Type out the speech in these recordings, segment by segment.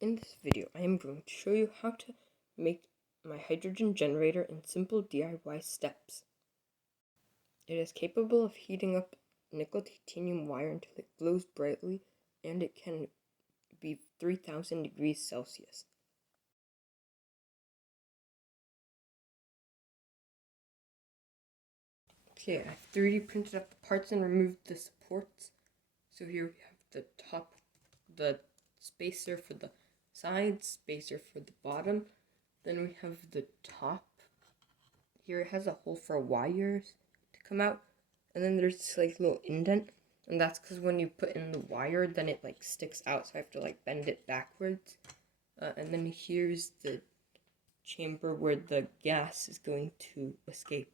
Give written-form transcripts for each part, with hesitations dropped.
In this video, I am going to show you how to make my hydrogen generator in simple DIY steps. It is capable of heating up nickel titanium wire until it glows brightly, and it can be 3000 degrees Celsius. Okay, I've 3D printed up the parts and removed the supports. So here we have the top, the spacer for the side, spacer for the bottom. Then we have the top. Here it has a hole for wires to come out. And then there's this like little indent. And that's because when you put in the wire, then it like sticks out. So I have to like bend it backwards. And then here's the chamber where the gas is going to escape.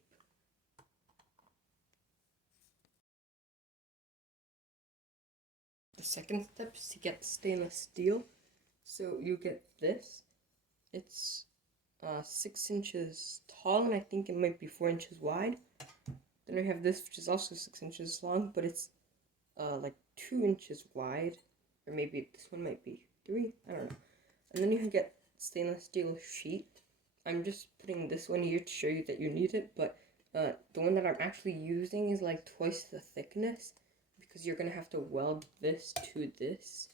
The second step is to get stainless steel. So you get this. It's 6 inches tall, and I think it might be 4 inches wide. Then we have this, which is also 6 inches long, but it's like 2 inches wide, or maybe this one might be 3, I don't know. And then you can get stainless steel sheet. I'm just putting this one here to show you that you need it, but the one that I'm actually using is like twice the thickness, because you're gonna have to weld this to this.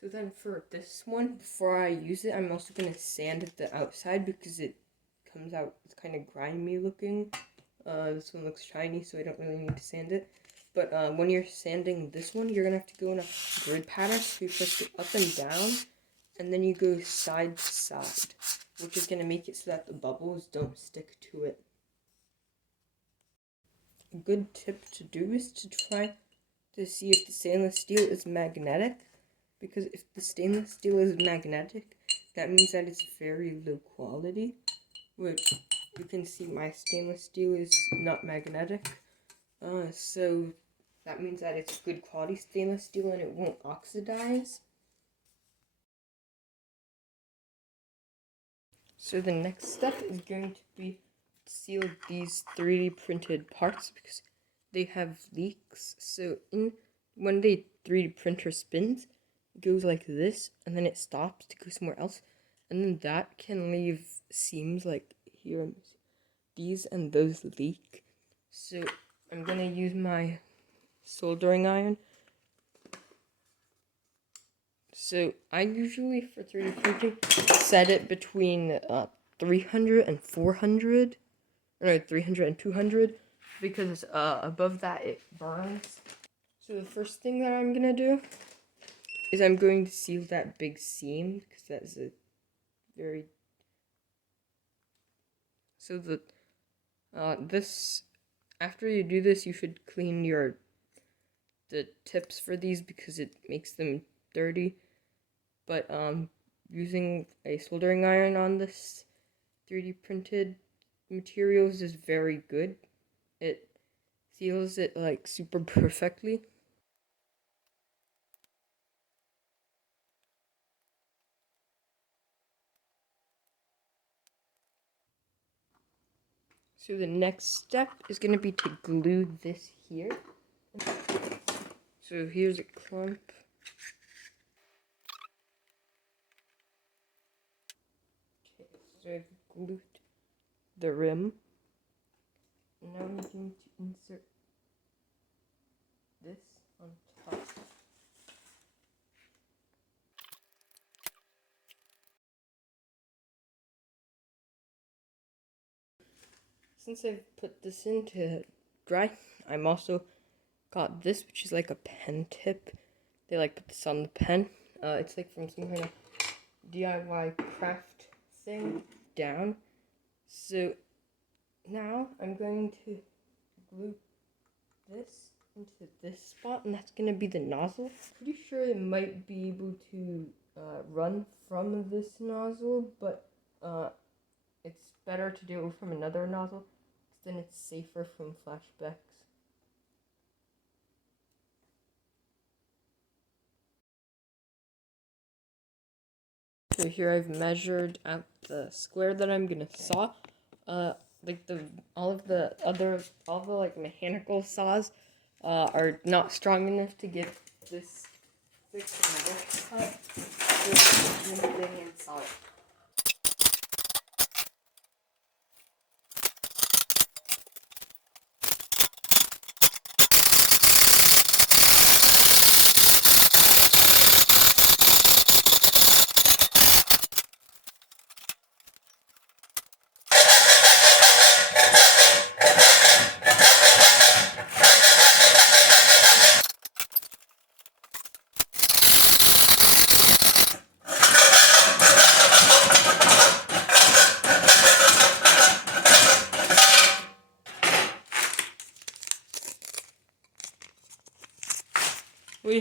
So then for this one, before I use it, I'm also gonna sand the outside because it comes out, it's kind of grimy looking. This one looks shiny, so I don't really need to sand it. But when you're sanding this one, you're gonna have to go in a grid pattern. So you press it up and down, and then you go side to side, which is gonna make it so that the bubbles don't stick to it. A good tip to do is to try to see if the stainless steel is magnetic, because if the stainless steel is magnetic, that means that it's very low quality, which you can see my stainless steel is not magnetic. So that means that it's good quality stainless steel and it won't oxidize. So the next step is going to be to seal these 3D printed parts because they have leaks. So when the 3D printer spins, it goes like this, and then it stops to go somewhere else, and then that can leave seams like here. These and those leak. So I'm gonna use my soldering iron. So I usually, for 3D printing, set it between 300 and 400, or 300 and 200, because above that it burns. So the first thing that I'm gonna do is I'm going to seal that big seam, because that's a very... So after you do this, you should clean the tips for these because it makes them dirty. But using a soldering iron on this 3D printed materials is very good. It seals it like super perfectly. So the next step is going to be to glue this here. So here's a clump. Okay, so I've glued the rim. Now I'm going to insert this on top. Since I've put this in to dry, I'm also got this, which is like a pen tip. They like put this on the pen. It's like from some kind of DIY craft thing down. So now I'm going to glue this into this spot, and that's going to be the nozzle. Pretty sure it might be able to run from this nozzle, but it's better to do it from another nozzle, because then it's safer from flashbacks. So here I've measured out the square that I'm gonna saw. Like all the like mechanical saws are not strong enough to get this thick metal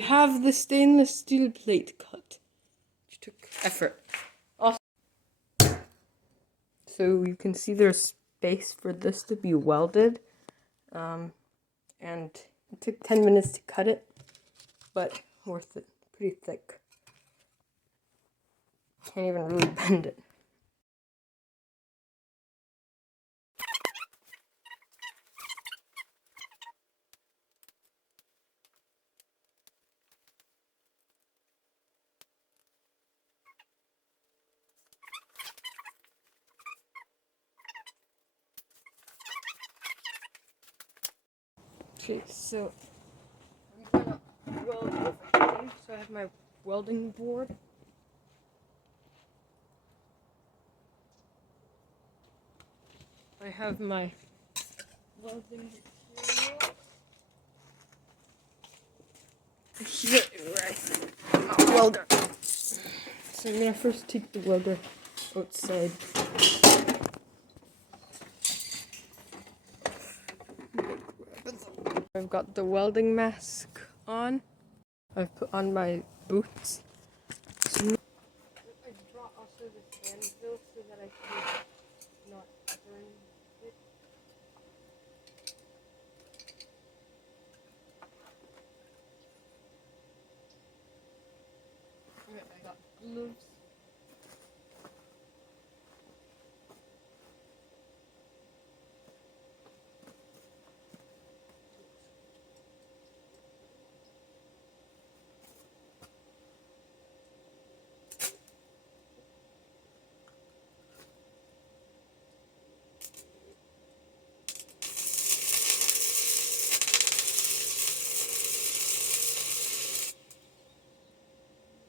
have the stainless steel plate cut, which took effort. Also, so you can see there's space for this to be welded, and it took 10 minutes to cut it, but worth it. Pretty thick. Can't even really bend it. Okay, so I'm gonna weld everything. So I have my welding board. I have my welding material. Here, right. Welder. So I'm gonna first take the welder outside. I've got the welding mask on. I've put on my boots. So I brought also this anvil so that I can not burn it. I got gloves.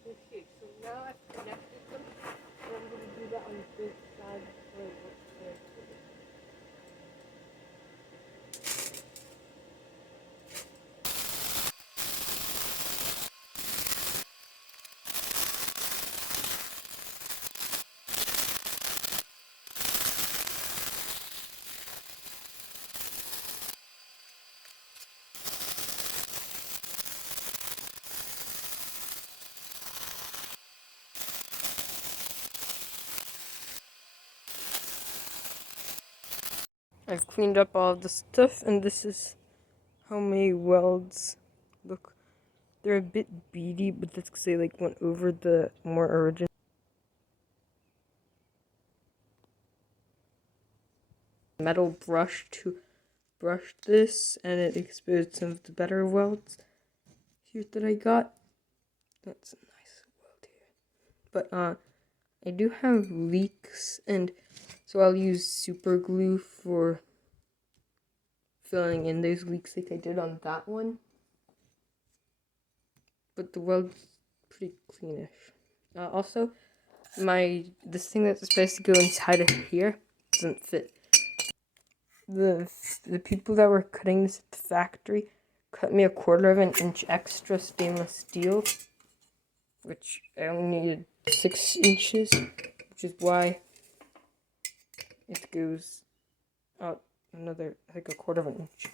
Okay, so now I've connected them, and I'm going to do that on both sides before I work there. I've cleaned up all of the stuff, and this is how my welds look. They're a bit beady, but that's because they like went over the more original metal brush to brush this, and it exposed some of the better welds here that I got. That's a nice weld here. But I do have leaks, and so I'll use super glue for filling in those leaks like I did on that one. But the weld's pretty cleanish. Also, this thing that's supposed to go inside of here doesn't fit. The people that were cutting this at the factory cut me 1/4 of an inch extra stainless steel, which I only needed 6 inches, which is why it goes out another, like 1/4 of an inch.